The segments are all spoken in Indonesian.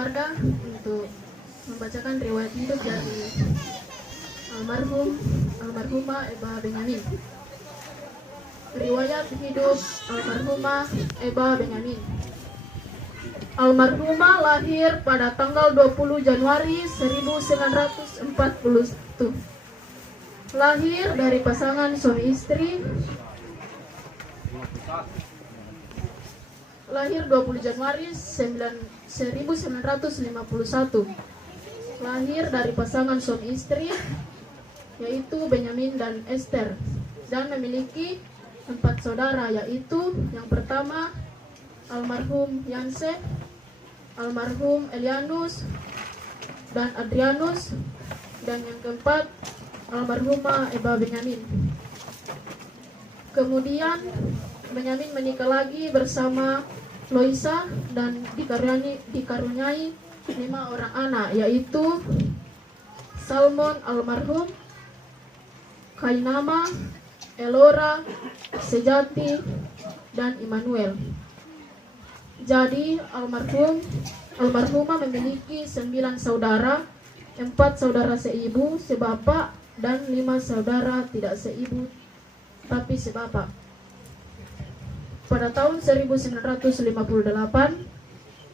keluarga untuk membacakan riwayat hidup dari almarhumah Eba Benyamin. Riwayat hidup almarhumah Eba Benyamin. Almarhumah lahir pada tanggal 20 Januari 1941. Lahir dari pasangan suami istri. Lahir 20 Januari 1951. Lahir dari pasangan suami istri, yaitu Benyamin dan Esther, dan memiliki 4 saudara, yaitu yang pertama almarhum Yanse, almarhum Elianus dan Adrianus, dan yang keempat almarhumah Eba Benyamin. Kemudian Benyamin menikah lagi bersama Loisa dan dikaruniai 5 orang anak, yaitu Salmon almarhum, Kainama, Elora, Sejati, dan Immanuel. Jadi almarhumah memiliki 9 saudara, 4 saudara seibu, sebapak, dan 5 saudara tidak seibu tapi sebapak. Pada tahun 1958,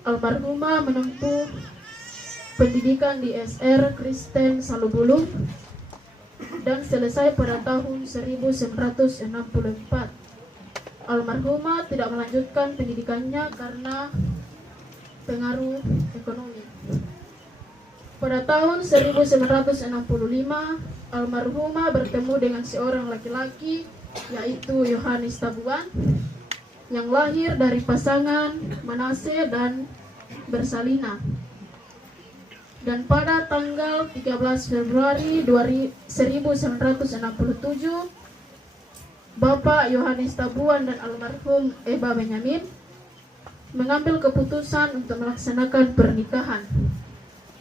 almarhumah menempuh pendidikan di SR Kristen Salubulung dan selesai pada tahun 1964. Almarhumah tidak melanjutkan pendidikannya karena pengaruh ekonomi. Pada tahun 1965, almarhumah bertemu dengan seorang laki-laki, yaitu Yohanes Tabuan, yang lahir dari pasangan Manase dan Bersalina. Dan pada tanggal 13 Februari 1967, Bapak Yohanes Tabuan dan almarhum Eba Benyamin mengambil keputusan untuk melaksanakan pernikahan.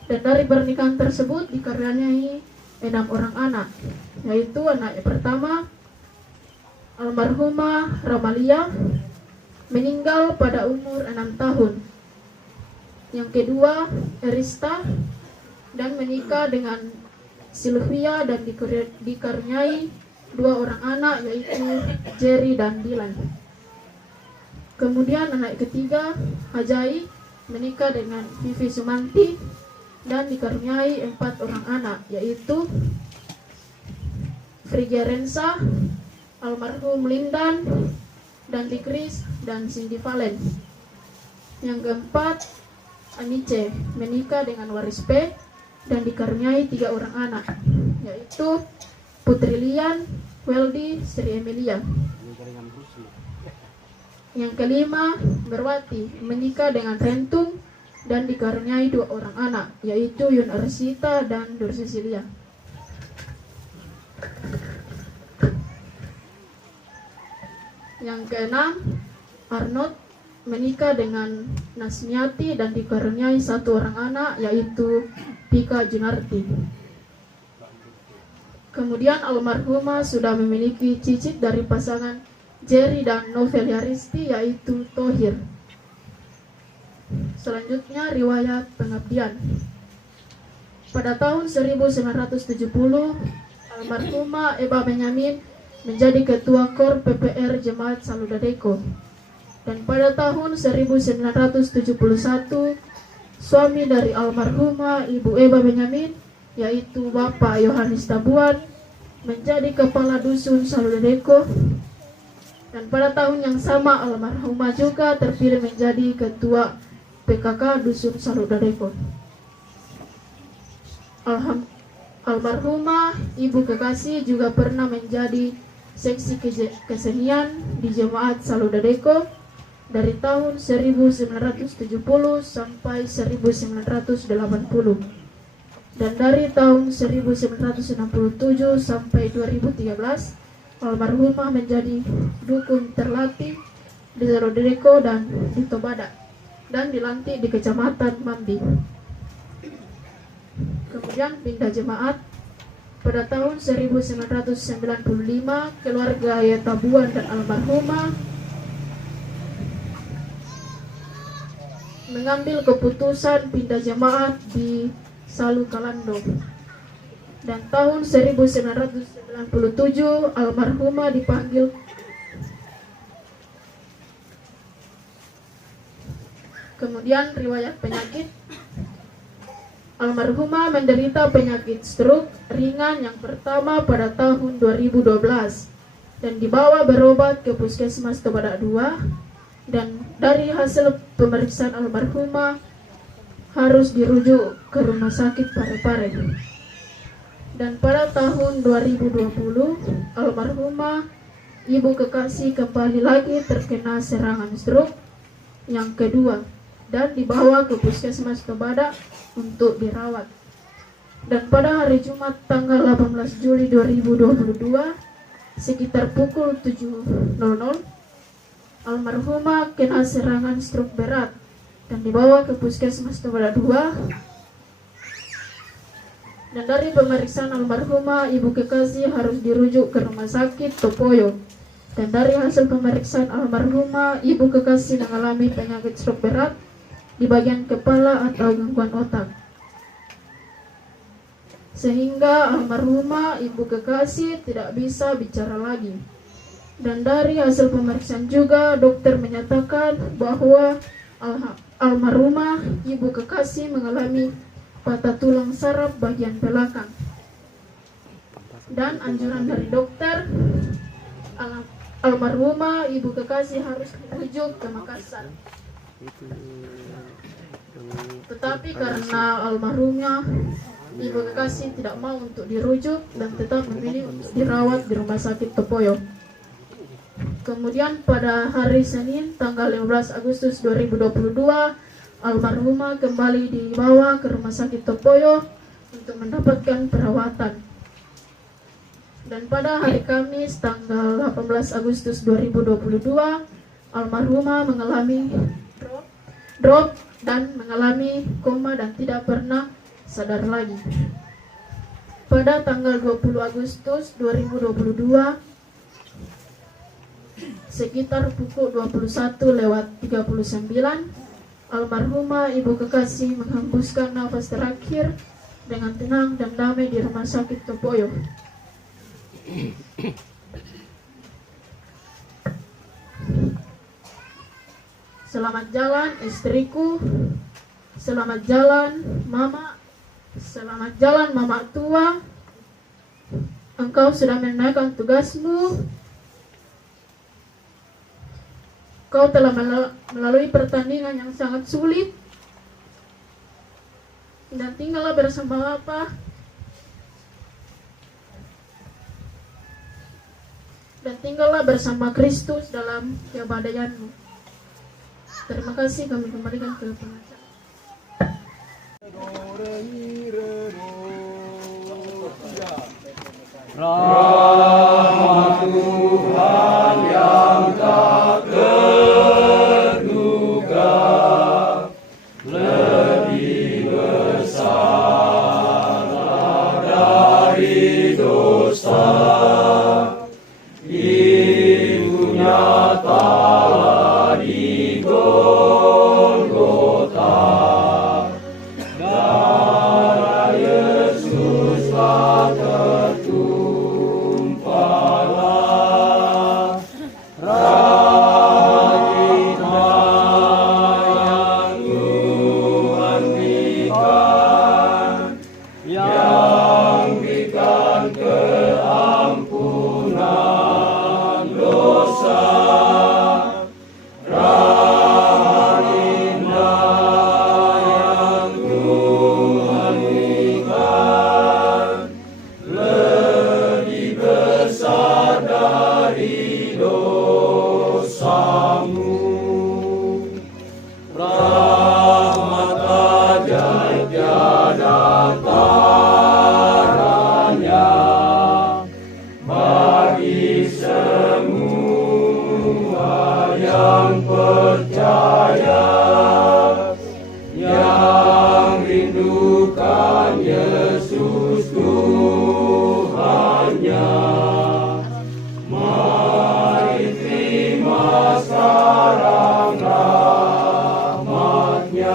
Dan dari pernikahan tersebut dikaruniai 6 orang anak, yaitu anak yang pertama almarhumah Ramalia, meninggal pada umur 6 tahun. Yang kedua Erista, dan menikah dengan Sylvia dan dikaruniai 2 orang anak, yaitu Jerry dan Dylan. Kemudian anak ketiga Hajai, menikah dengan Vivi Sumanti dan dikaruniai 4 orang anak, yaitu Frigerensa, almarhum Lindan, dan Chris dan Cindy Valen. Yang keempat Anice, menikah dengan Waris P dan dikaruniai 3 orang anak, yaitu Putri Lian, Weldy, Sri Emilia. Yang kelima Berwati, menikah dengan Rentung dan dikaruniai 2 orang anak, yaitu Yun Arsita dan Dur Cecilia. Yang keenam Arnold, menikah dengan Nasmiati dan dikaruniai 1 orang anak, yaitu Pika Junarti. Kemudian almarhumah sudah memiliki cicit dari pasangan Jerry dan Novelia Risti, yaitu Tohir. Selanjutnya riwayat pengabdian. Pada tahun 1970, almarhumah Eba Benyamin menjadi ketua KOR PPR Jemaat Saludadeko. Dan pada tahun 1971, suami dari almarhumah Ibu Eba Benyamin, yaitu Bapak Yohanes Tabuan, menjadi kepala dusun Saludadeko. Dan pada tahun yang sama almarhumah juga terpilih menjadi ketua PKK Dusun Saludadeko. Almarhumah Ibu Kekasih juga pernah menjadi seksi kesenian di Jemaat Saludadeko dari tahun 1970 sampai 1980. Dan dari tahun 1967 sampai 2013, almarhumah menjadi dukun terlatih di Saludadeko dan di Tobadak, dan dilantik di Kecamatan Mambi. Kemudian pindah jemaat. Pada tahun 1995, keluarga Tabuan dan almarhumah mengambil keputusan pindah jemaat di Salukalando. Dan tahun 1997 almarhumah dipanggil kemudian riwayat penyakit. Almarhumah menderita penyakit stroke ringan yang pertama pada tahun 2012 dan dibawa berobat ke Puskesmas Tobadak 2, dan dari hasil pemeriksaan almarhumah harus dirujuk ke Rumah Sakit Parepare. Dan pada tahun 2020 almarhumah ibu kekasih kembali lagi terkena serangan stroke yang kedua dan dibawa ke Puskesmas Tobadak untuk dirawat. Dan pada hari Jumat tanggal 18 Juli 2022 sekitar pukul 7.00 almarhumah kena serangan stroke berat dan dibawa ke Puskesmas Tobadak 2. Dan dari pemeriksaan almarhumah ibu kekasih harus dirujuk ke Rumah Sakit Topoyo. Dan dari hasil pemeriksaan almarhumah ibu kekasih mengalami penyakit stroke berat di bagian kepala atau gangguan otak, sehingga almarhumah ibu kekasih tidak bisa bicara lagi. Dan dari hasil pemeriksaan juga dokter menyatakan bahwa almarhumah ibu kekasih mengalami patah tulang saraf bagian belakang. Dan anjuran dari dokter, almarhumah ibu kekasih harus dirujuk ke Makassar. Tetapi karena almarhumah ibu kekasih tidak mau untuk dirujuk dan tetap memilih untuk dirawat di Rumah Sakit Topoyo. Kemudian pada hari Senin tanggal 15 Agustus 2022 almarhumah kembali dibawa ke Rumah Sakit Topoyo untuk mendapatkan perawatan. Dan pada hari Kamis tanggal 18 Agustus 2022 almarhumah mengalami drop dan mengalami koma dan tidak pernah sadar lagi. Pada tanggal 20 Agustus 2022 sekitar pukul 21:39 almarhumah ibu kekasih menghembuskan nafas terakhir dengan tenang dan damai di Rumah Sakit Topoyo. Selamat jalan istriku, selamat jalan mama, selamat jalan mama tua. Engkau sudah menunaikan tugasmu. Kau telah melalui pertandingan yang sangat sulit dan tinggallah bersama Bapa dan tinggallah bersama Kristus dalam keabadianmu. Terima kasih, kami kembalikan ke pengacara. Rahmat Tuhan yang tak terduga lebih besar dari dosa, itu nyata di Golgota. Darah Yesus telah tertumpahlah, rahmat yang Tuhan berikan, yang berikan keampunan dosa. Rahmat indah yang Tuhan berikan, lebih besar dari dosamu. Rahmat ajaib tiada taranya bagi semua yang percaya, yang rindukan Yesus Tuhannya. Mari terima sekarang rahmat-Nya.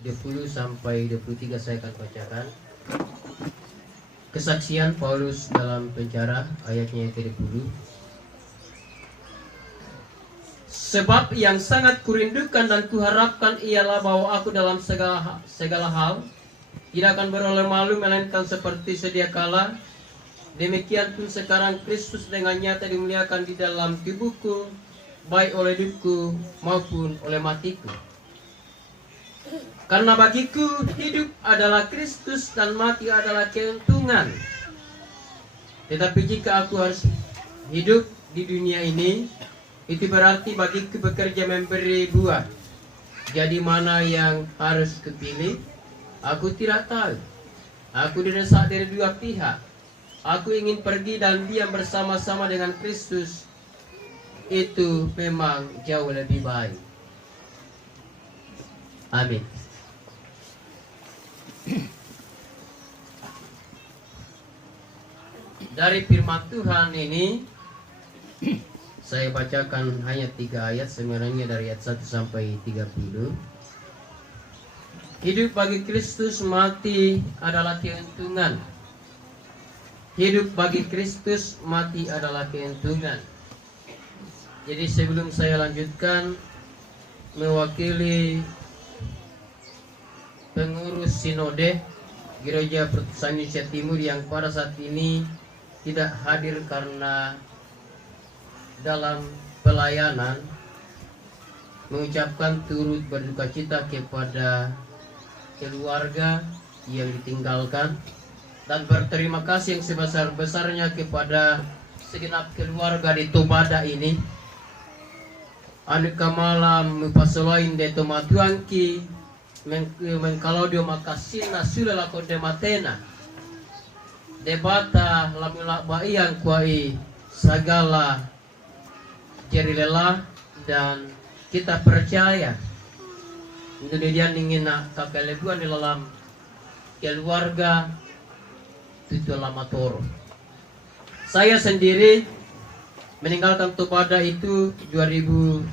20 sampai 23 saya akan bacakan. Kesaksian Paulus dalam penjara, ayatnya yang ke-20. Sebab yang sangat kurindukan dan kuharapkan ialah bahwa aku dalam segala hal tidak akan beroleh malu, melainkan seperti sedia kala. Demikian pun sekarang Kristus dengan nyata dimuliakan di dalam tubuhku, baik oleh hidupku maupun oleh matiku. Karena bagiku hidup adalah Kristus dan mati adalah keuntungan. Tetapi jika aku harus hidup di dunia ini, itu berarti bagiku bekerja memberi buah. Jadi mana yang harus kupilih? Aku tidak tahu. Aku didesak dari dua pihak. Aku ingin pergi dan diam bersama-sama dengan Kristus. Itu memang jauh lebih baik. Amin. Dari firman Tuhan ini saya bacakan hanya 3 ayat, sebenarnya dari ayat 1 sampai 30. Hidup bagi Kristus, mati adalah keuntungan. Hidup bagi Kristus, mati adalah keuntungan. Jadi sebelum saya lanjutkan, mewakili pengurus sinode Gereja Pertusan Indonesia Timur yang pada saat ini tidak hadir karena dalam pelayanan, mengucapkan turut berduka cita kepada keluarga yang ditinggalkan, dan berterima kasih yang sebesar-besarnya kepada segenap keluarga di Tobada ini. Anu kamalam mupasolain de tomatuanki mengkalodio makasina sula lako de matena debata lamula baiang kuai segala jerilela, dan kita percaya kemudian ingin kakelebuan di dalam keluarga itu lama toro. Saya sendiri meninggalkan Tobada itu 2006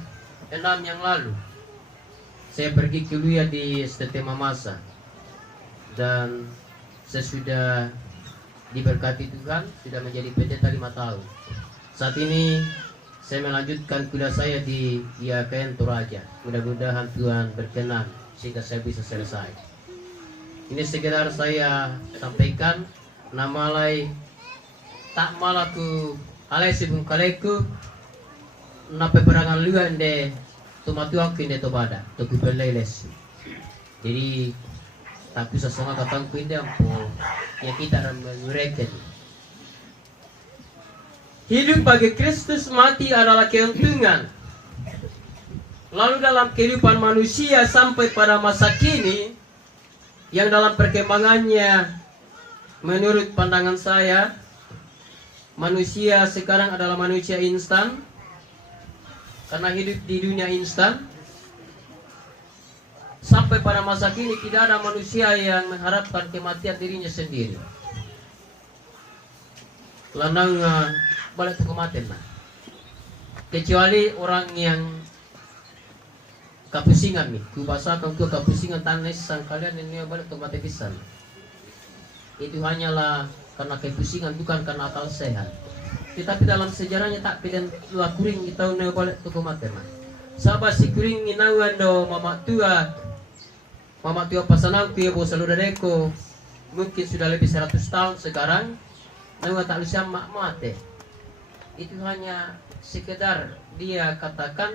yang lalu. Saya pergi kuliah di STT Mamasa, dan saya sudah diberkati Tuhan, sudah menjadi pendeta 5 tahun. Saat ini saya melanjutkan kuliah saya di IAKN Toraja. Mudah-mudahan Tuhan berkenan sehingga saya bisa selesai. Ini sekedar saya sampaikan. Namalai tak malaku alai sibung kaleku na peperangan luan de tomatuak de Tobada to kupeleles. Jadi tak bisa sangat katang kuinde ampo ya kita ram mengureken. Hidup bagi Kristus, mati adalah keuntungan. Lalu dalam kehidupan manusia sampai pada masa kini, yang dalam perkembangannya menurut pandangan saya, manusia sekarang adalah manusia instan, karena hidup di dunia instan. Sampai pada masa kini tidak ada manusia yang mengharapkan kematian dirinya sendiri. Lanang balik ke kematian, kecuali orang yang kapusingan nih, kubasakan tuh kapusingan tanes sang kalian ini balik ke mati pisan. Itu hanyalah karena kepusingan, bukan karena akal sehat. Tetapi dalam sejarahnya tak pilihan dua kuring kita ne balik ke kematian. Sahabat si kuring inawan do mama tua pasanang ku ya bos saudaraku mungkin sudah lebih 100 tahun sekarang. Nawa tak bisa mak mate. Itu hanya sekedar dia katakan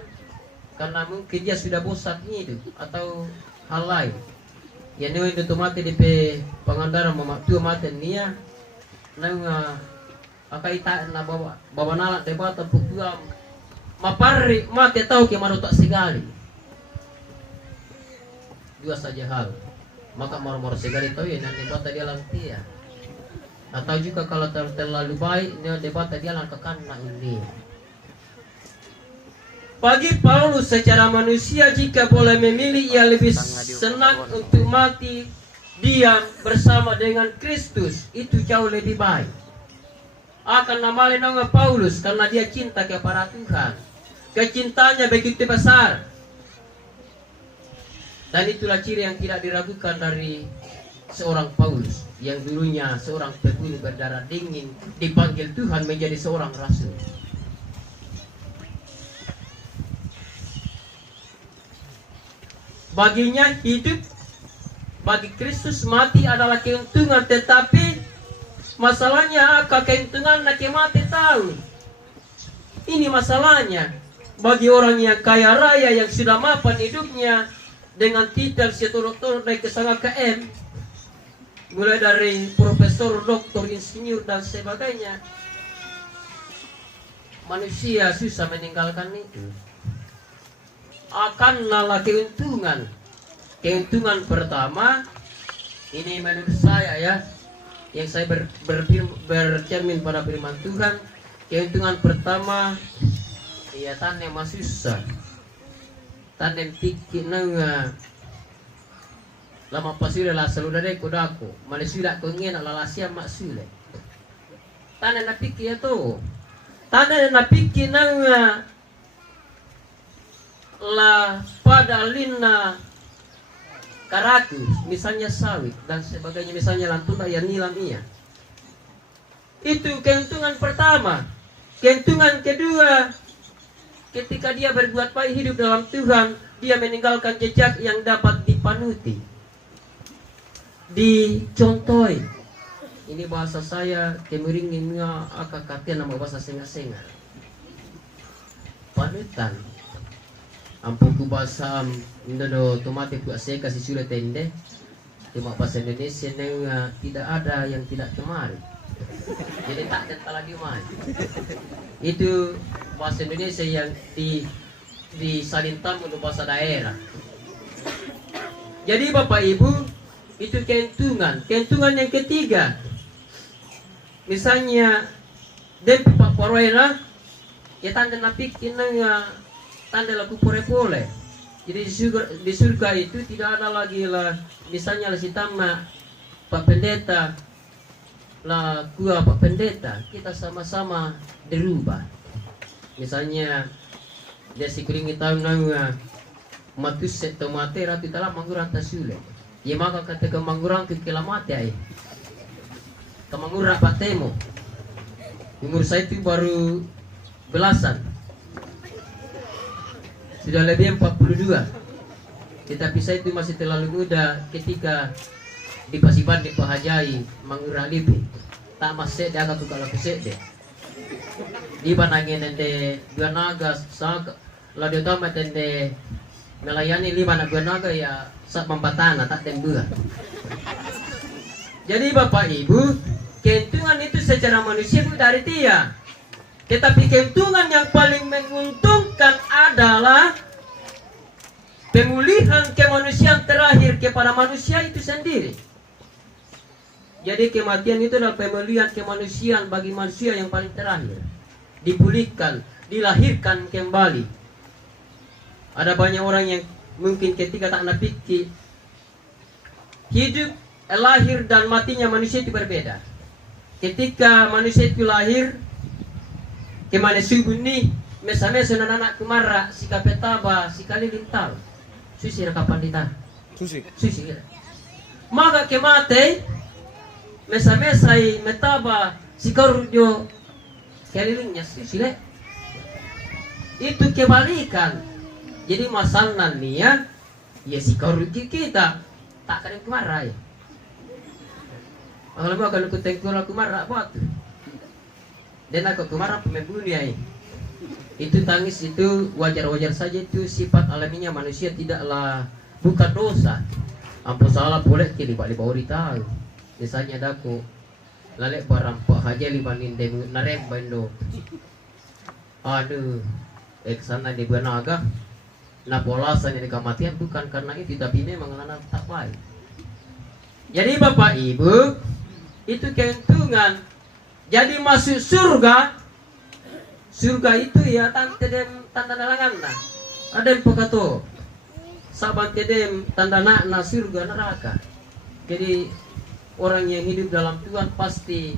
karena mungkin dia sudah bosan hidup atau hal lain. Ya nawa itu mati di pengandaran mama tua mati nia. Nawa akai tak na bawa nalak debat tempuk tua mapari mati tahu ke marutak sekali. Dua saja hal. Maka mor-mor sekali tahu ya nanti debat dia lantia. Atau juga kalau terlalu baik dia debat dia langkahkan ini. Bagi Paulus secara manusia jika boleh memilih ia lebih senang untuk mati diam bersama dengan Kristus, itu jauh lebih baik. Akan namanya nama Paulus karena dia cinta kepada Tuhan. Kecintanya begitu besar. Dan itulah ciri yang tidak diragukan dari seorang Paulus yang dulunya seorang pembunuh berdarah dingin dipanggil Tuhan menjadi seorang rasul. Baginya hidup bagi Kristus, mati adalah keuntungan, tetapi masalahnya keuntungan nak mati tahu. Ini masalahnya bagi orang yang kaya raya yang sudah mapan hidupnya dengan titel setorok-torok naik ke sangat KM, mulai dari profesor, doktor, insinyur dan sebagainya. Manusia susah meninggalkan itu. Akanlah keuntungan. Keuntungan pertama ini menurut saya ya, yang saya bercermin pada firman Tuhan. Keuntungan pertama ya tanda masih susah. Tanda pikir nanga lama pasir lah saudara kodako manusia ko ngena lalasia maksule tanda na pikir itu tanda na pikir nanga la pada lina karatu misalnya sawit dan sebagainya, misalnya lantuna ya nilam iya. Itu keuntungan pertama. Keuntungan kedua, ketika dia berbuat baik hidup dalam Tuhan, dia meninggalkan jejak yang dapat dipanuti, dicontohi. Ini bahasa saya kemiringnya akakatia nama bahasa senga-senga. Panutan. Ampun ku bahasa indodo otomatis ku aseka si sudah tende. Cuma bahasa Indonesia tidak ada yang tidak kemari. Jadi tak kental lagi main. Itu bahasa Indonesia yang disalintang untuk bahasa daerah. Jadi Bapak Ibu, itu kentungan. Kentungan yang ketiga, misalnya dempi Pak Poroena, ya tanda napik tanda laku pore-pole. Jadi di surga itu tidak ada lagi lah, misalnya si Tama Pak Pendeta lah, gua Pak Pendeta, kita sama-sama dirubah. Misalnya dia si kuring tahu nang matus seto mate ratu dalam mangurang tasule. Ya maka kata mangurang ke kelamate ai. Kemangurang patemo. Umur saya itu baru belasan. Sudah lebih 42. Tetapi saya itu masih terlalu muda ketika di Pasiban di Pahajai mangurang lipi. Tak masih dia agak kalau kesek deh. Di panangin ende dua naga sak lalu utama ende melayani 5 anak dua naga ya sak membatana tak tembua. Jadi Bapak Ibu, keuntungan itu secara manusia itu dari dia. Tetapi keuntungan yang paling menguntungkan adalah pemulihan kemanusiaan terakhir kepada manusia itu sendiri. Jadi kematian itu adalah pemulihan kemanusiaan bagi manusia yang paling terakhir. Dipulihkan, dilahirkan kembali. Ada banyak orang yang mungkin ketika tak napiki hidup, lahir dan matinya manusia itu berbeda. Ketika manusia itu lahir, kemana subuh ni, mesa-mesa anak kumara, si kapetaba, si kali lintal. Susi kapan dita? Susi. Maka kemate, mesa-mesa metaba, si karujo, kelilingnya susi le. Itu kebalikan. Jadi masalah nia, ya si karujo kita tak kena kumara ya. Kalau akan aku tengkol aku marah apa tu? Dan aku marah pembunuh ya. Itu tangis itu wajar-wajar saja, itu sifat alaminya manusia, tidaklah bukan dosa. Ampun salah boleh ke libat tahu. Misalnya daku lalek barang pak haja libanin dem narem bando. Aduh, eksana di Banaga. Nah polasan ini kematian bukan karena itu, tapi memang anak tak baik. Jadi Bapak Ibu, itu keuntungan. Jadi masuk surga, surga itu ya tanda dalangan nah. Ada yang pekato saban tedem tanda na surga neraka. Jadi orang yang hidup dalam Tuhan pasti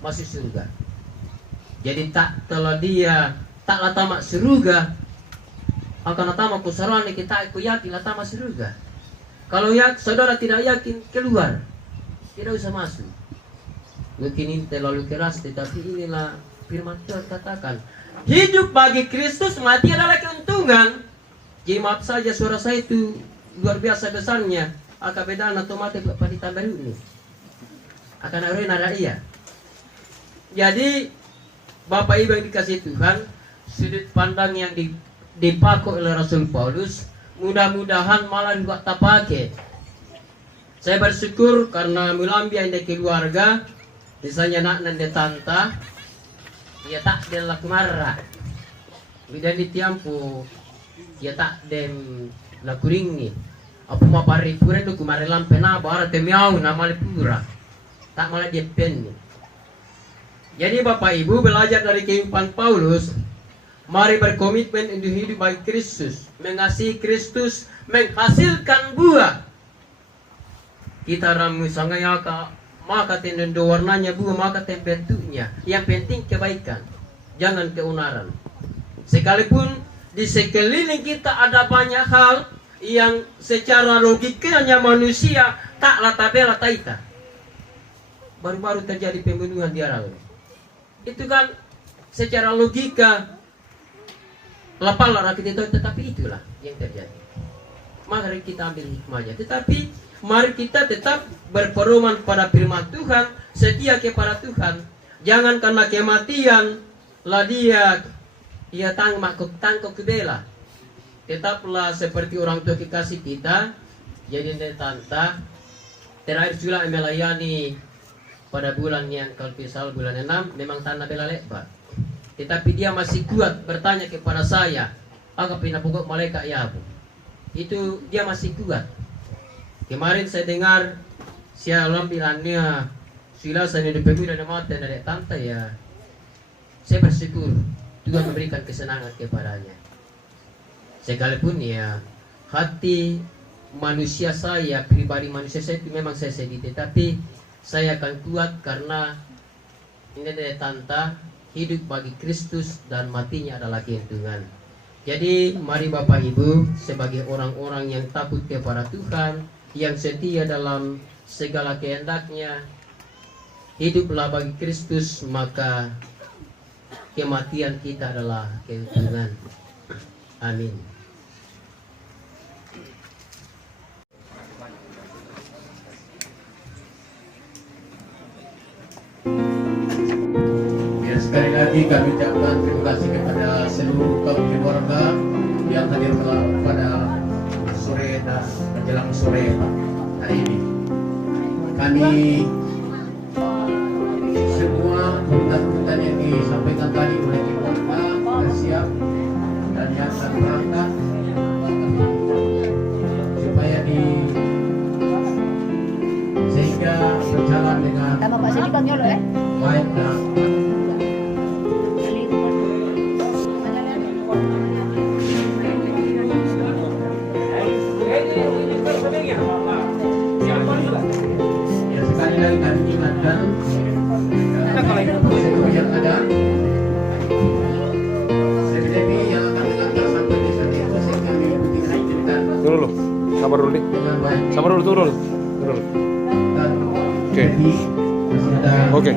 masuk surga. Jadi tak telah dia tak tamak surga, akan tamak kusaran kita aku yakin tamak surga. Kalau ya saudara tidak yakin, keluar, tidak usah masuk. Mungkin ini terlalu keras, tetapi inilah firman Tuhan katakan. Hidup bagi Kristus, mati adalah keuntungan. Jadi maaf saja suara saya itu luar biasa besarnya. Akan beda atau mati panitan baru ini. Akan ada nara iya. Jadi Bapak Ibu yang dikasih Tuhan, sudut pandang yang dipakai oleh Rasul Paulus, mudah-mudahan malah juga tak pakai. Saya bersyukur karena melambi ada keluarga. Misalnya nak nande tanta, ya tak delak marah. Bidan ditiampu, ya tak dem lakuringi. Apa mau pari pura tu kumare lampe na bara temiau na malipura. Tak malah dia pen. Jadi Bapak Ibu belajar dari kehidupan Paulus, mari berkomitmen untuk hidup bagi Kristus, mengasihi Kristus, menghasilkan buah. Kita ramu sangayaka, maka tendendo warnanya buah, maka bentuknya. Yang penting kebaikan, jangan keonaran. Sekalipun di sekeliling kita ada banyak hal yang secara logikanya manusia taklah tabela taita. Baru-baru terjadi pembunuhan di Arab. Itu kan secara logika lapala rakyat itu, tetapi itulah yang terjadi. Mari kita ambil hikmahnya. Tetapi mari kita tetap berpedoman pada firman Tuhan, setia kepada Tuhan. Jangan karena kematian lah dia tangkap kebela. Tetaplah seperti orang tua kekasih kita. Jadi tanta terakhir juga melayani pada bulan yang kalpisal bulan 6 memang tanah bela lebat. Tetapi dia masih kuat bertanya kepada saya, "Aga pinapugok malaikat ya Bu?" Itu dia masih kuat. Kemarin saya dengar sialam bilangnya sila saya dipegu dan mati dari tante ya. Saya bersyukur Tuhan memberikan kesenangan kepadanya. Sekalipun ya hati manusia saya, pribadi manusia saya itu memang saya sedih, tetapi saya akan kuat karena ini dari tante hidup bagi Kristus dan matinya adalah keuntungan. Jadi mari Bapak Ibu sebagai orang-orang yang takut kepada Tuhan, yang setia dalam segala kehendaknya, hiduplah bagi Kristus, maka kematian kita adalah keuntungan. Amin. Ya, sekali lagi kami ucapkan terima kasih kepada seluruh kaum keluarga yang hadir pada sore dan menjelang sore hari ini. Kami semua tuntutan yang disampaikan tadi oleh keluarga sudah siap dan yang akan berangkat supaya sehingga berjalan dengan baik dan ya, sekali lagi kami ingatkan prosedur yang ada, lebih-lebih yang akan mengantar sampai di sana itu sehingga kami ikuti cerita Tunggu dulu, sabar dulu nih. dengan baik Sabar dulu, tunggu dulu. Tunggu dulu. dan Oke. lebih masih ada Oke,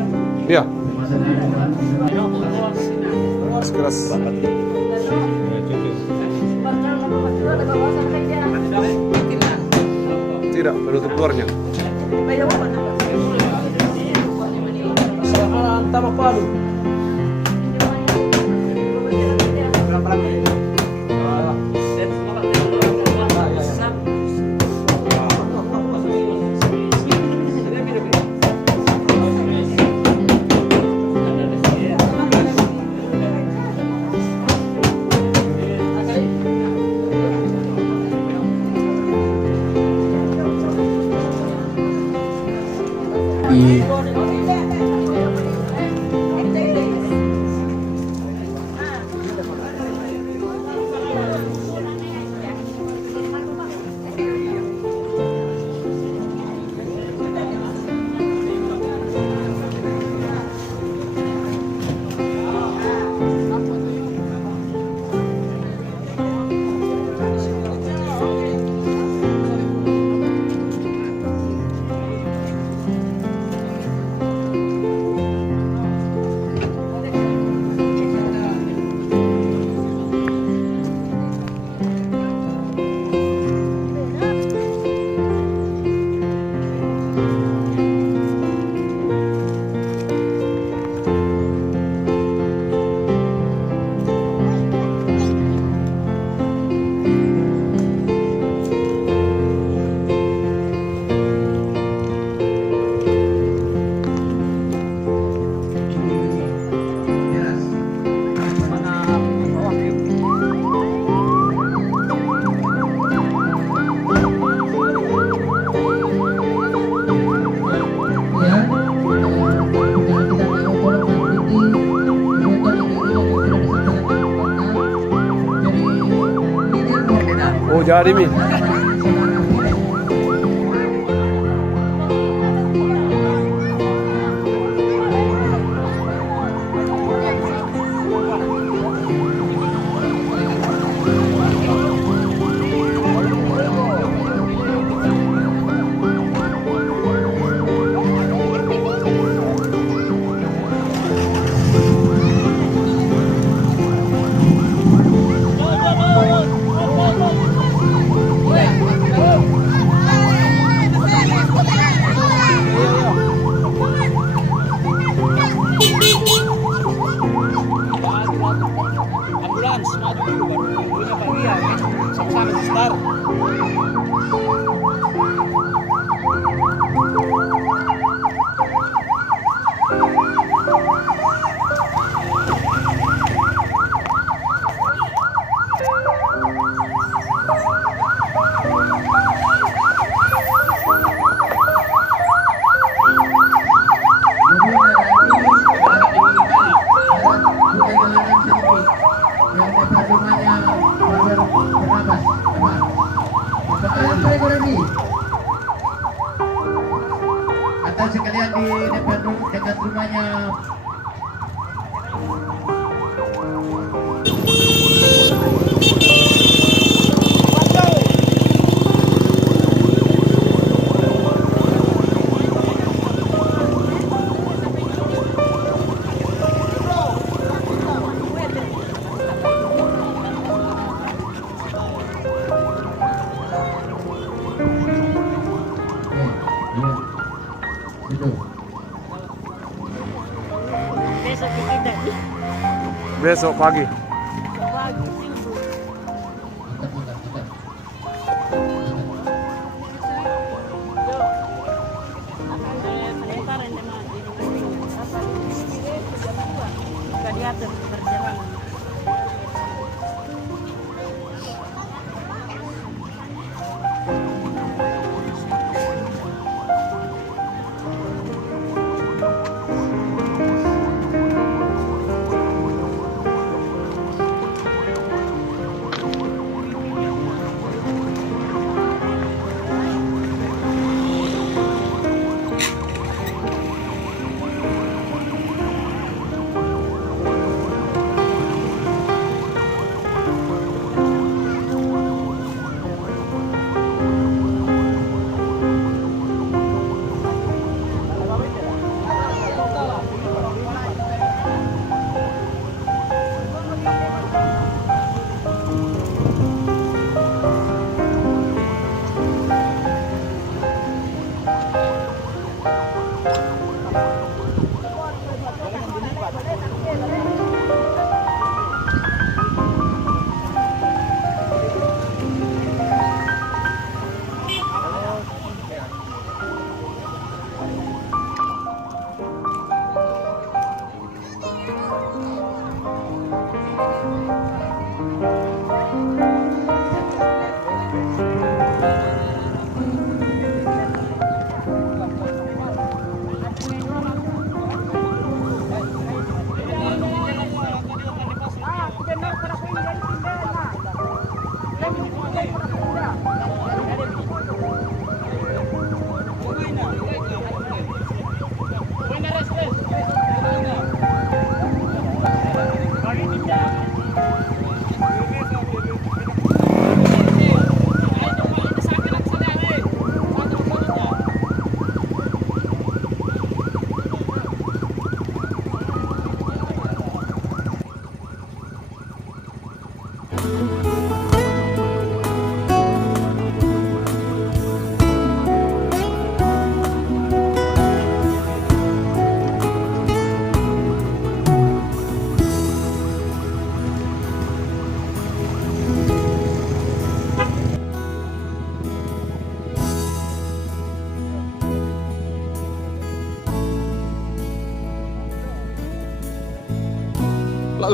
iya. masa depan. Keras. Tidak, menutup luarnya. Oh, jadi Mi. Ari. Atau sekalian di dekat rumahnya. Besok pagi.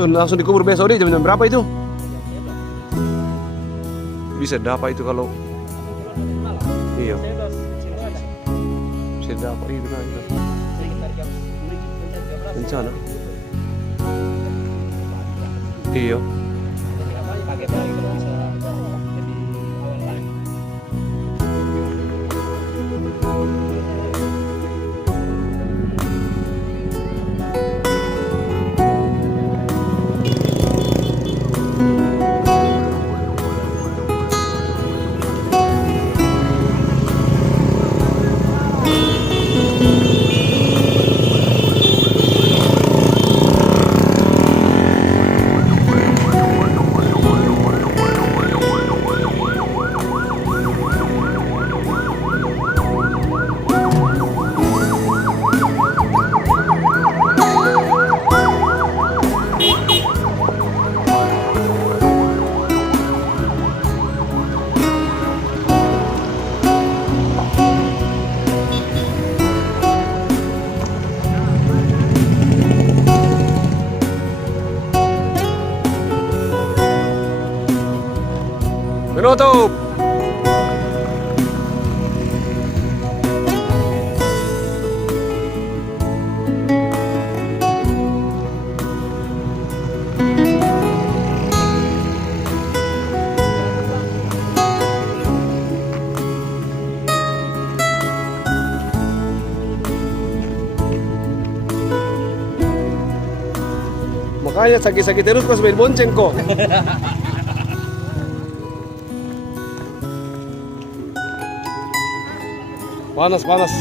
Langsung dikubur besok deh, jam berapa itu? Bisa dapat itu kalau iya. Bisa dapat itu kan. Rencana. Iya. Menutup. Makanya sakit-sakit terus pas main bonceng kok. Panas, panas.